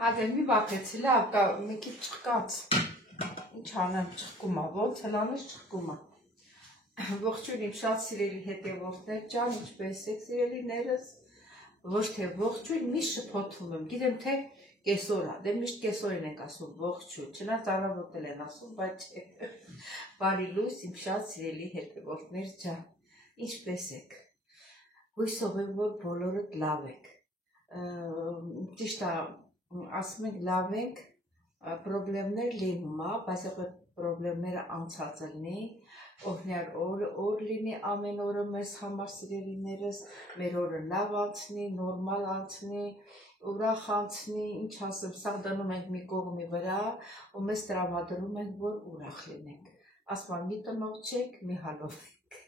Հադել մի վախեցի, լավ կա, մի քիչ չխկաց, ինչ անեմ, չխկում է, ոնց հլանես չխկում է։ Ողջույն իմ շատ սիրելի հետևորդներ ջան, ինչպես եք սիրելիներս, ոչ թե ողջույն, միշտ շփոթում եմ, գիտեմ թե կեսօր է, դե միշտ կեսօրին ենք ասում ողջույն, չնայած առավոտել են ասում, բայց բարի լույս իմ շատ սիրելի հետևորդներ ջան, ինչպես եք։ Հույսով եմ, որ բոլորդ լավ եք։ Ճիշտ է, ասում ենք լավ ենք, պրոբլեմներ լինում է, բայց այդ պրոբլեմները անցած լինի, օրհնյալ օր լինի ամեն օրը մեզ համար սիրելիներս, մեր օրը լավ անցնի, նորմալ անցնի, ուրախ անցնի, ինչ ասեմ, սա դնում ենք մի կողմի վրա ու մեզ տրամադրում ենք, որ ուրախ լինենք։ Ասում մի տնով չեք, մի հալով եք։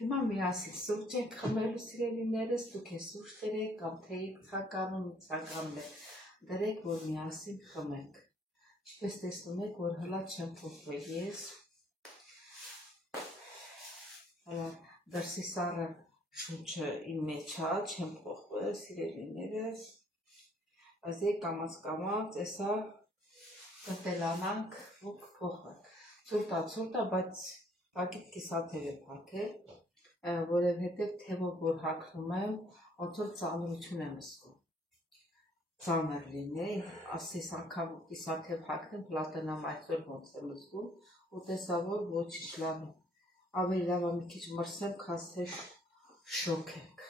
Հիմա միասին սուրճ ենք խմելու սիրելիներս, դուք է սուրճ դրեք կամ թե եք ցանկանում, ցանկանում եք դրեք, որ միասին խմենք։ Ինչպես տեսնում եք, որ հլա չեմ փոխվել ես։ Հլա դրսի սառը շունչը իմ մեջ է, չեմ փոխվել սիրելիներս։ Այս եկ կամաց, էսա կտելանանք ու կփոխվենք։ Ցուրտա, բայց հակիտ կիսաթև է փակել, որովհետև թևով որ հագնում եմ, ոնց որ ծանրություն եմ զգում։ Ծանր լինի, ասես անգամ կիսաթև հագնեմ, պլատենամ այսօր ոնց եմ զգում, ու տեսա որ ոչինչ լավ է։ Ավելի լավ է մի քիչ մրսեմ, քան թե շոկ ենք։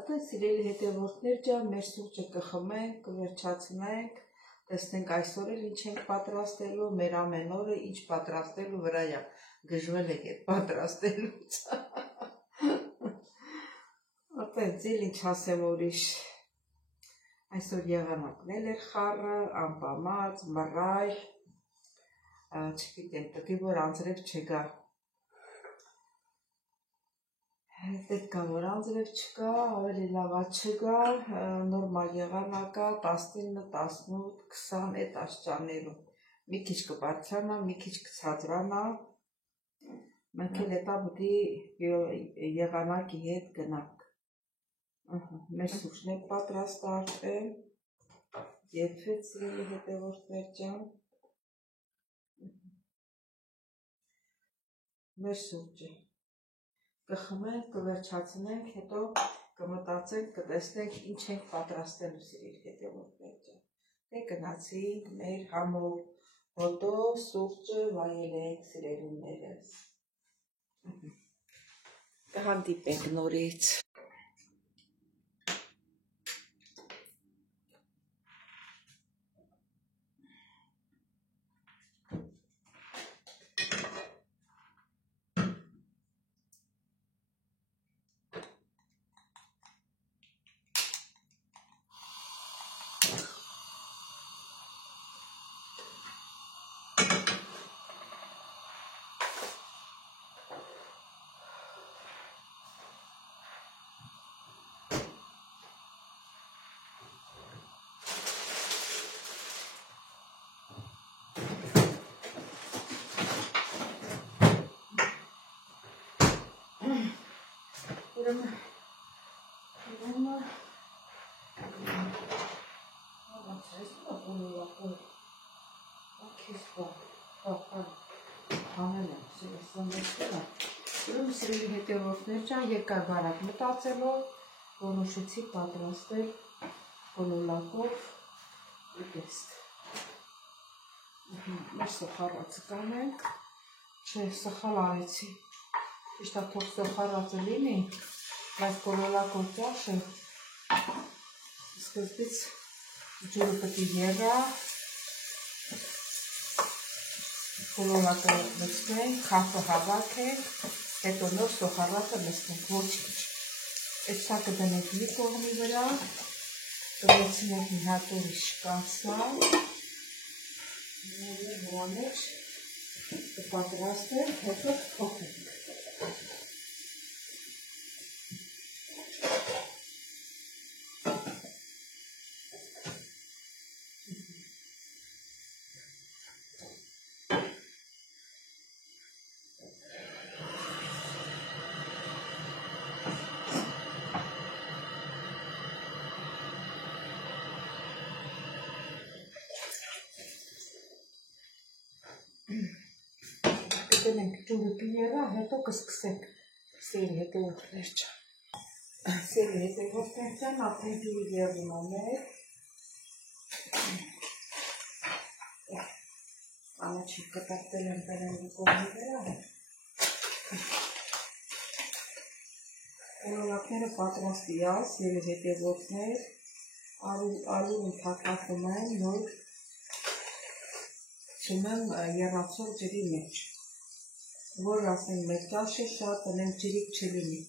Այդպես սիրելի հետևորդներ ջան, մեր սուրճը կխմենք, կվերջացնենք, տեսնենք այսօր էլ ինչ ենք պատրաստելու, մեր ամեն օրը ինչ պատրաստելու վրա է, գժվել եք այդ պատրաստելուց։ Այդպես էլ ինչ ասեմ ուրիշ, այսօր եղանակն էլ էր խառը, անպամած, մռայլ, չգիտեմ, պետք է որ անձրև չգա։ Պետք է որ անձրև չկա, ավելի լավ է չգա, նորմալ եղանակա 19, 18, 20 այդ աստիճաններում։ Մի քիչ կբարձրանա, մի քիչ կցածրանա։ Մենք էլ հետա պետք է եղանակի հետ գնանք։ Մեր սուրճն է պատրաստ արդեն։ Երբեք սիրելի հետևորդներ ջան։ Մեր սուրճը կխմենք, կվերջացնենք, հետո կմտածենք, կտեսնենք ինչ ենք պատրաստելու սիրելի հետևորդներ ջան։ Դե գնացինք մեր համով հոտո սուրճը վայելենք սիրելիներս։ Կհանդիպենք նորից։ Սիրելի հետևորդներ ջան, երկար բարակ մտածելով, որոշեցի պատրաստել կոլոլակով ուտեստ։ Մեր սոխառածը կանենք, չէ, սխալ արեցի, ճիշտ է թող սոխառածը լինի, բայց կոլոլակով ճաշը սկզբից ջուրը պետք է եղա, կոլոլակը լցնենք, քարը հավաքենք, հետո նոր սոխառածը լցնենք, ոչինչ։ Այդ սա կդնենք մի կողմի վրա, կլցնենք մի հատ ուրիշ կասա, նրա մեջ կպատրաստենք, հետո կփոխենք։ կհաշտենք ջուրը պիերա, հետո կսկսենք սերի հետևորդներ չան։ Սերի հետևորդներ չան, ապրի ջուրը եղում աներ։ Առաջին կտակտել եմ բերենի կողմի վրա։ Օրորակները պատրաստի է, սերի հետևորդներ, արուրն թակախում են, որ չնեմ երացող ջրի մեջ, որ ասենք մեր ճաշը շատ տնեմ ջրիկ չլինի։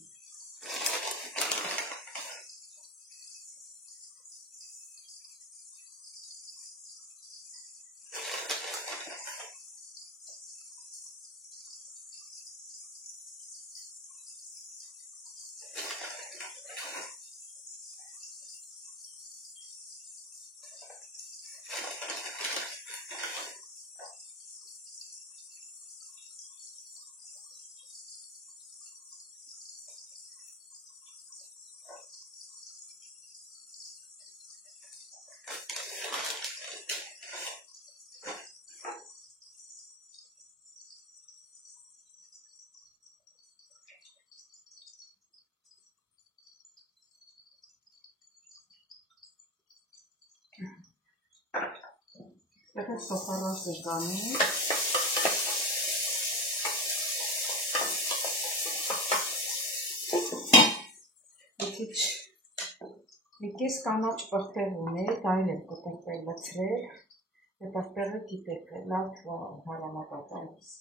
Եթե սոխարաշ զրկանի, մի կես կանաչ պղպեղ ուներ, դայլ եմ կտեղպել լցրել, է պղպեղը գիտեք, լավ հարամակատանից։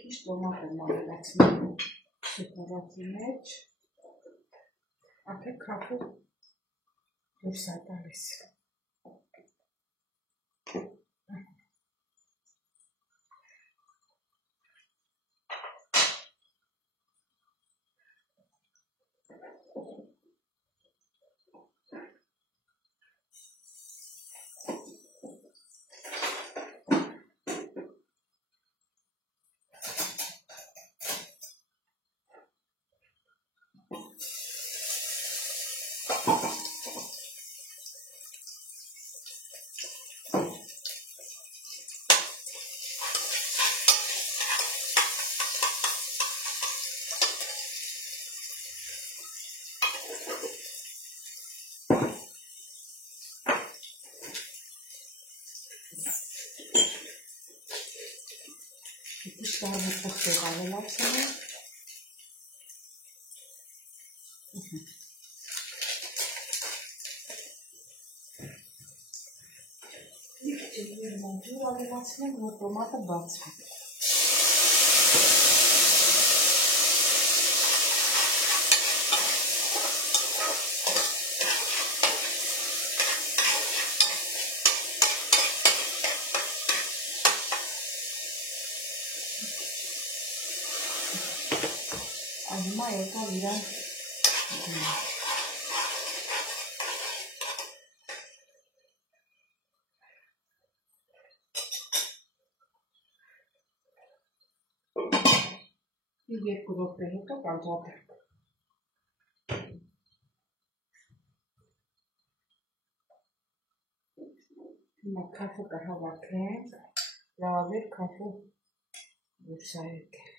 Քիչ տոմատ եմ ավելացնում շոկոլադի մեջ, արդեն քափը դուրս է տալիս։ Շարժը պղպեղ ավելացնում եմ։ Ջուր ավելացնում եմ, որ տոմատը բացվի։ Հիմա եկավ իրան երկու րոպե հետո կանջատենք։ Հիմա քաֆը կհավաքենք, լավեր քաֆը դուրս է եկել։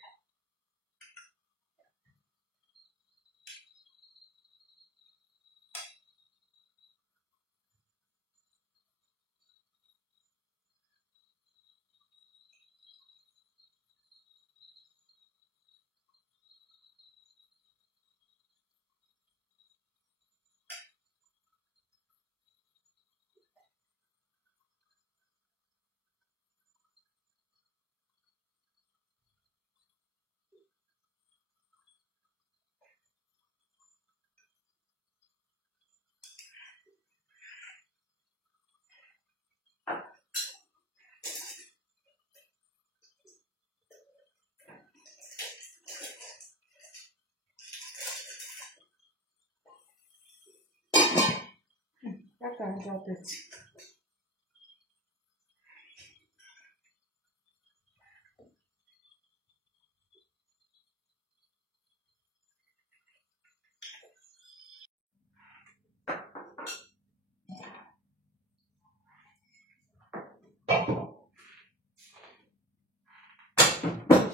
Կարդ անջատեցի։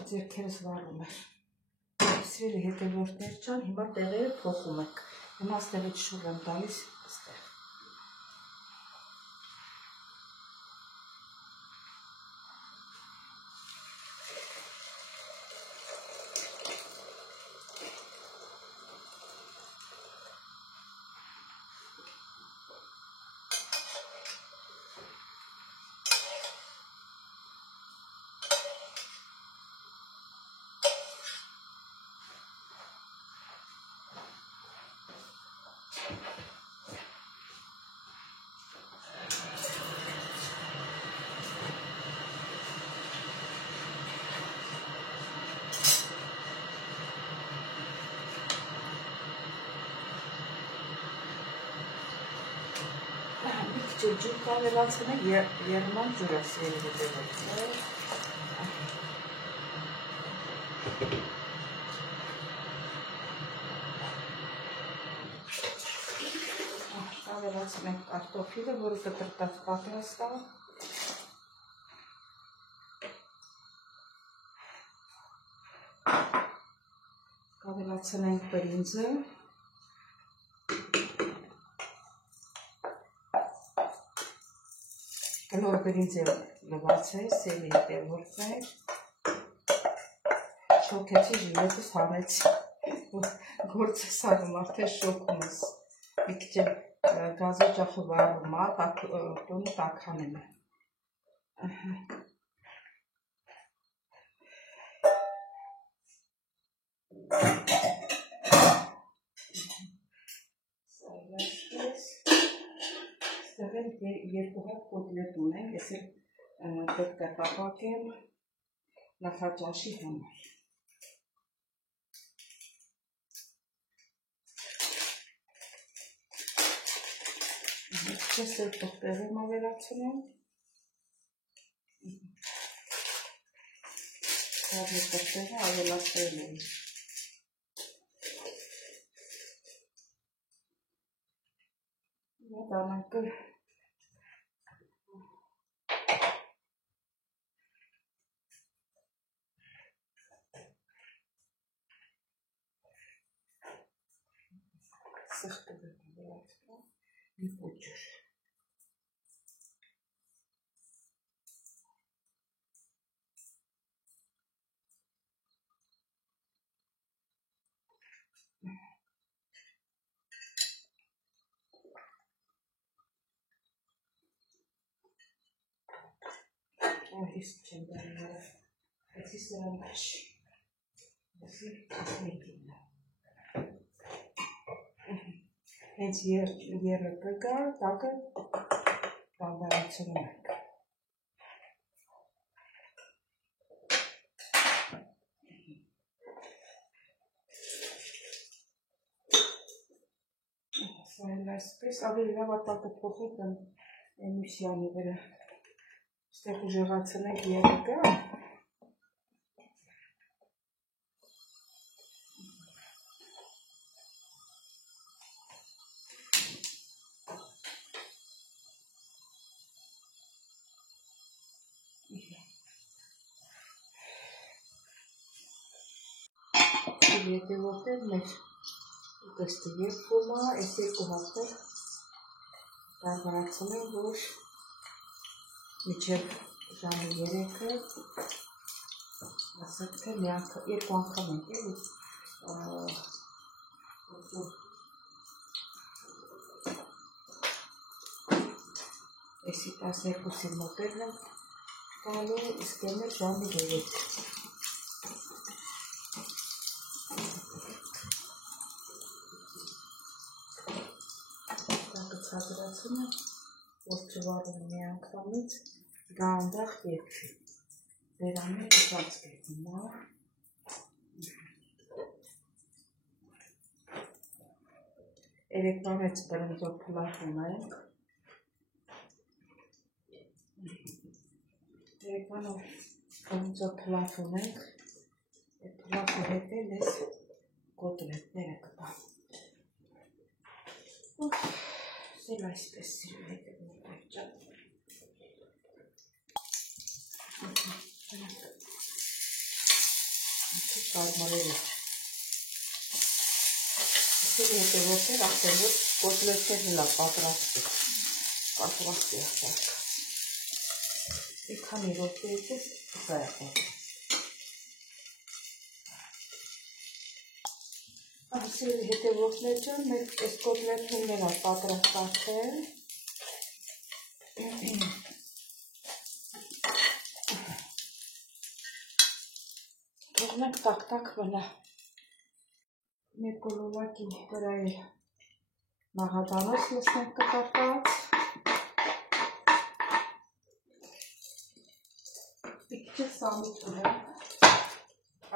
Ձերքերս վարում էր։ Սիրելի հետևորդներ ջան, հիմա տեղերը փոխում ենք։ Հիմա ստեղից շուռ եմ տալիս ստեղ։ Ջուր կավելացն է երման ջուրը սիրելի հետևորդներ։ Կավելացն ենք կարտոֆիլը, որը կտրտած պատրաստ է։ Կավելացն ենք բրինձը։ Կլոր բրինձը լվաց է, սելի հետևորդներ, շոքեցի ժիլետս հանեցի, գործը սարում արդեն շոքում ես, մի քիչ գազը ճախը վարում է, տոնի տաքանել է։ Ստեղել երկու հատ կոտլետ ունենք, ես պետք է կապակեմ նախաճաշի համար։ Ես էլ տողտեղեմ ավելացնեմ։ Կարդը տողտեղը ավելացրել եմ։ Դանակը սխտը վերածկա մի պոճր։ Իսկ չեմ դարիները, այսի սրան կաշի, այսի ասմեկինը։ Հենց երը կգա, տակը բանդարացնում ենք։ Սայլ այսպես, ավելի լավ ատակը փոխեք էմիսյանի վրա։ Ստեղ ուժեղացնենք երիկը։ Հետևորդներ մեր ուտեստը երկվում է, այս երկու հատներ տարբարացնեմ, որ միջև ժամը 3-ը ասած թե երկու անգամ ենք էլի էսի 12-ի մոտերն եմ տալու, իսկ եմ ժամը 3 ցածրացումը, որ չվարում մի անգամից գանդախ երկվի, վերանում կծած կետում է, երեկվա մեծ բրնձով պլատում ենք, Երեքանով ոնցո պլաֆ ունենք, այդ պլաֆը հետ էլ ես կոտլետները կտամ։ Սել այսպես սիրում հետ է մոտեր ճան։ Կարմարել է։ Սել հետևորդներ ասել, որ կոտլետներն լա պատրաստ է սարկած։ Քանի րոպեից ես սա է խորը։ Սիրելի հետևորդներ ջան, մեր այս կոտլետները պատրաստած են։ Թողնենք տակ-տակ մնա։ Մեր կոլովակի վրայի մաղադանոց լսնենք կտակած։ Պիքչը սամիտ ունենք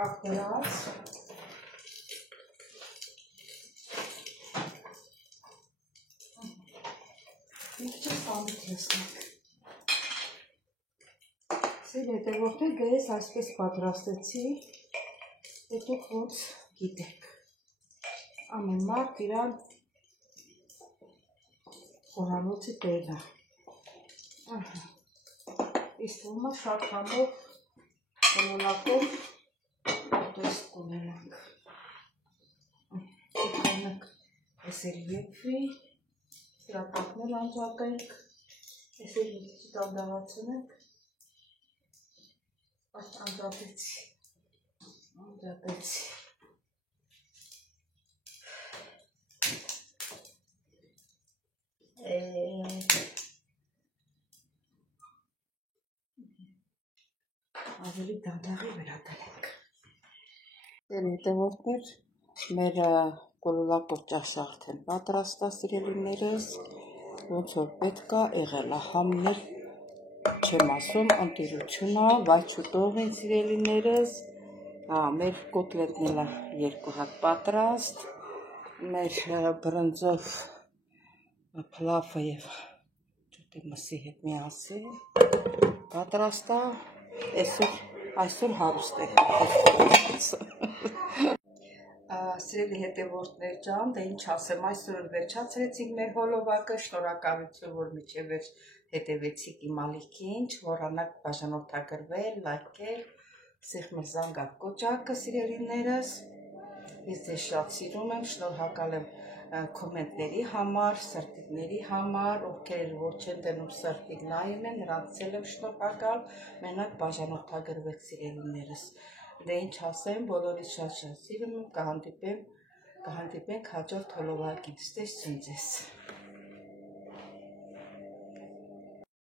ակդրած։ Պիքչը սամիտ լսնենք։ Սեր հետևորդներ գայես այսպես պատրաստեցի, դուք ոնց գիտեք։ Ամեն մարդ իրան խոհանոցի տեղը։ Իսկ ոմա շատ համով կոլոլակով տեսք կունենանք։ Կունենք էսեր եպվի, սրապակներ անջատենք, էսեր յետիքի տանդաղացունենք, անջատեցի։ Ավելի դանդաղի վրա դնենք։ Դեր հետևորդներ, մեր կոլոլակով ճաշը արդեն պատրաստ է սիրելիներս, ոնց որ պետք է եղել է համներ չեմ ասում, ընտիրությունա, բայց շուտով են սիրելիներս, մեր կոտլետն է երկու հատ պատրաստ, մեր բրնձով պլաֆը և ճուտի մսի հետ միասին պատրաստ է, այսօր հարուստ է։ Սիրելի հետևորդներ ջան, դե ինչ ասեմ, այսօր վերջացրեցինք մեր հոլովակը, շնորհակալություն, որ մինչև վերջ հետևեցիք իմ ալիքին, չմոռանաք բաժանորդագրվել, լայքել, սեղմել զանգակ կոճակը սիրելիներս, ես ձեզ շատ սիրում եմ, շնորհակալ եմ կոմենտների համար, սրտիկների համար, ովքեր որ չեն դնում սրտիկ նայում են, նրանց էլ եմ շնորհակալ, մենակ բաժանորդագրվեք սիրելիներս։ Դե ինչ ասեմ, բոլորից շատ սիրում եմ, կհանդիպենք հաջորդ հոլովակին, ստեսություն ձեզ։